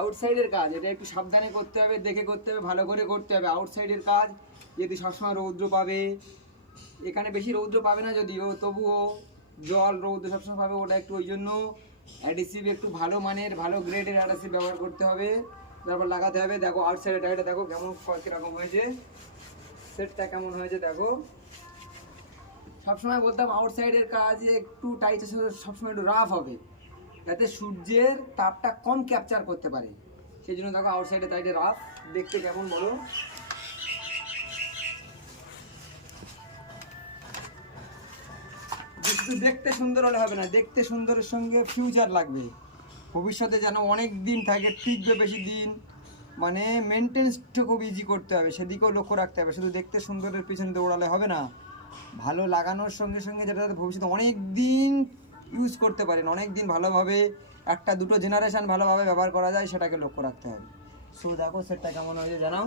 আউটসাইডের কাজ, এটা একটু সাবধানে করতে হবে, দেখে করতে হবে, ভালো করে করতে হবে। আউটসাইডের কাজ যদি সবসময় রৌদ্র পাবে, এখানে বেশি রৌদ্র পাবে না যদিও, তবুও জল রৌদ্র সবসময় পাবে, ওটা একটু ওই জন্য অ্যাডিসিভ একটু ভালো মানের ভালো গ্রেডের অ্যাডিসিভ ব্যবহার করতে হবে, তারপর লাগাতে হবে। দেখো আউটসাইডের টাইটা দেখো কেমন কীরকম হয়েছে, সেটটা কেমন হয়েছে দেখো। সবসময় বলতাম আউটসাইডের কাজ একটু টাইট সবসময় একটু রাফ হবে, যাতে সূর্যের তাপটা কম ক্যাপচার করতে পারে, সেই জন্য দেখো আউটসাইডে টাইটে রাফ। দেখতে কেমন বলো? শুধু দেখতে সুন্দর হলে হবে না, দেখতে সুন্দরের সঙ্গে ফিউচার লাগবে, ভবিষ্যতে যেন অনেক দিন থাকে, টিকবে বেশি দিন, মানে মেনটেন্সটা খুব ইজি করতে হবে, সেদিকেও লক্ষ্য রাখতে হবে। শুধু দেখতে সুন্দরের পিছনে দৌড়ালে হবে না, ভালো লাগানোর সঙ্গে সঙ্গে যেটা ভবিষ্যতে অনেক দিন ইউজ করতে পারেন, অনেক দিন ভালোভাবে একটা দুটো জেনারেশন ভালোভাবে ব্যবহার করা যায়, সেটাকে লক্ষ্য রাখতে হবে। সো দেখো সেটটা কেমন হয়েছে জানাও।